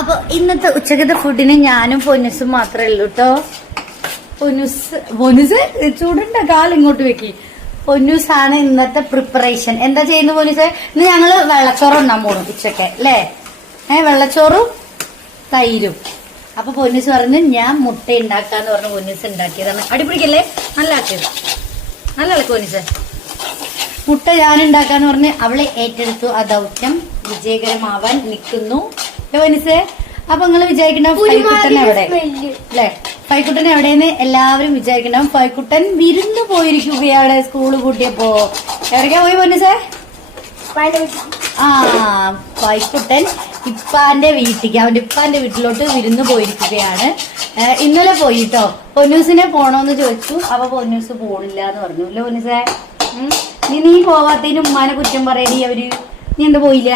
അപ്പൊ ഇന്നത്തെ ഉച്ചക്കത്തെ ഫുഡിന് ഞാനും പൊന്നുസും മാത്രമേ ഉള്ളൂ കേട്ടോ. പൊന്നുസ് ചൂടുണ്ട കാൽ ഇങ്ങോട്ട് വെക്കി. പൊന്നൂസാണ് ഇന്നത്തെ പ്രിപ്പറേഷൻ. എന്താ ചെയ്യുന്നത് പൊന്നൂസ്? ഇന്ന് ഞങ്ങള് വെള്ളച്ചോറ് ഉണ്ടാൻ പോണു ഉച്ചക്ക് അല്ലേ? വെള്ളച്ചോറും തൈരും. അപ്പൊ പൊന്നൂസ് പറഞ്ഞു ഞാൻ മുട്ട ഉണ്ടാക്കാന്ന് പറഞ്ഞു. പൊന്നൂസ് ഉണ്ടാക്കിയതാണ്. അടിപിടിക്കല്ലേ? നല്ല ആക്കിയത്, നല്ല ആൾക്ക് പൊന്നൂസ്. മുട്ട ഞാൻ ഉണ്ടാക്കാന്ന് പറഞ്ഞ് അവള് ഏറ്റെടുത്തു. ആ ദൗത്യം വിജയകരമാവാൻ നിൽക്കുന്നു പൊന്നൂസ്. അപ്പൊ നിങ്ങൾ വിചാരിക്കണം ഫൈക്കുട്ടൻ എവിടെ അല്ലെ? ഫൈക്കുട്ടൻ എവിടെയെന്ന് എല്ലാവരും വിചാരിക്കണം. ഫൈക്കുട്ടൻ വിരുന്ന് പോയിരിക്കുകയാണ് സ്കൂള് കൂട്ടിയപ്പോ. എവിടേക്കാ പോയി പൊന്നൂസേ? ആ, ഫൈക്കുട്ടൻ ഇപ്പാന്റെ വീട്ടിലേക്ക്, അവന്റെ ഇപ്പാന്റെ വീട്ടിലോട്ട് വിരുന്ന് പോയിരിക്കുകയാണ്. ഇന്നലെ പോയിട്ടോ. പൊന്നൂസിനെ പോണോന്ന് ചോദിച്ചു. അപ്പൊ പൊന്നൂസ് പോണില്ല എന്ന് പറഞ്ഞു. അല്ലേ പൊന്നൂസേ? നീ പോവാത്തതിന് ഉമ്മാനെ കുറ്റം പറയടി അവര്. നീ എന്താ പോയില്ല?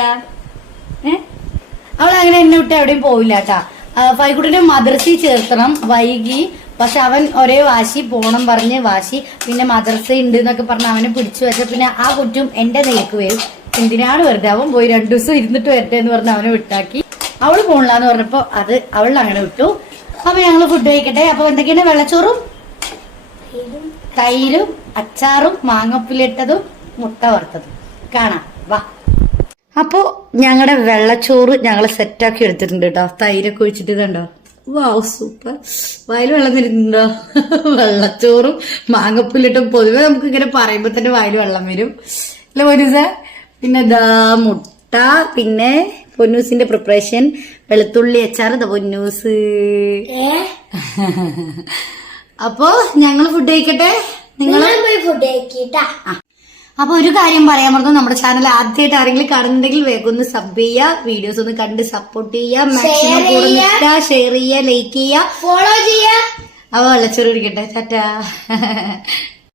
അവളങ്ങനെ എന്നെ വിട്ട് എവിടെയും പോവില്ല കേട്ടാ. ഫൈക്കുട്ടിനെ മദ്രസയിൽ ചേർത്തണം വൈകി. പക്ഷെ അവൻ ഒരേ വാശി, പോണം പറഞ്ഞ് വാശി. പിന്നെ മദ്രസ ഉണ്ട് എന്നൊക്കെ പറഞ്ഞ് അവനെ പിടിച്ചു വെച്ച പിന്നെ ആ കുറ്റം എന്റെ നിലക്ക് വരും. എന്തിനാണ് വെറുതെ? അവൻ പോയി 2 ദിവസം ഇരുന്നിട്ട് വരട്ടെ എന്ന് പറഞ്ഞ് അവനെ വിട്ടാക്കി. അവള് പോണില്ലാന്ന് പറഞ്ഞപ്പോ അത് അവൾ അങ്ങനെ വിട്ടു. അപ്പൊ ഞങ്ങള് ഫുഡ് കഴിക്കട്ടെ. അപ്പൊ എന്തൊക്കെയാണ്? വെള്ളച്ചോറും തൈരും അച്ചാറും മാങ്ങപ്പുലിട്ടതും മുട്ട വറുത്തതും കാണാം. വാ. അപ്പോ ഞങ്ങളുടെ വെള്ളച്ചോറ് ഞങ്ങള് സെറ്റാക്കി എടുത്തിട്ടുണ്ട് കേട്ടോ. തൈരൊക്കെ ഒഴിച്ചിട്ട് കണ്ടോ? വാവ്, സൂപ്പർ. വായിൽ വെള്ളം വരുന്നുണ്ടോ? വെള്ളച്ചോറും മാങ്ങപ്പുലിട്ടും. പൊതുവെ നമുക്ക് ഇങ്ങനെ പറയുമ്പോ തന്നെ വായിൽ വെള്ളം വരും അല്ലെ പൊന്നൂസ്? പിന്നെ ദാ മുട്ട, പിന്നെ പൊന്നൂസിന്റെ പ്രിപ്പറേഷൻ വെളുത്തുള്ളി അച്ചാർ. പൊന്നൂസ് അപ്പൊ ഞങ്ങള് ഫുഡ് കഴിക്കട്ടെ. നിങ്ങൾ ഫുഡ് കഴിക്കട്ടാ. അപ്പൊ ഒരു കാര്യം പറയാൻ പറഞ്ഞു. നമ്മുടെ ചാനൽ ആദ്യമായിട്ട് ആരെങ്കിലും കാണുന്നുണ്ടെങ്കിൽ വേഗം ഒന്ന് സബ് ചെയ്യുക, വീഡിയോസ് ഒന്ന് കണ്ട് സപ്പോർട്ട് ചെയ്യുക, മാക്സിമം കൂടെ നിൽക്കുക, ഷെയർ ചെയ്യുക, ലൈക്ക് ചെയ്യുക, ഫോളോ ചെയ്യുക. അപ്പൊ വെള്ളച്ചോറ് ഇരിക്കട്ടെ. ടാറ്റാ.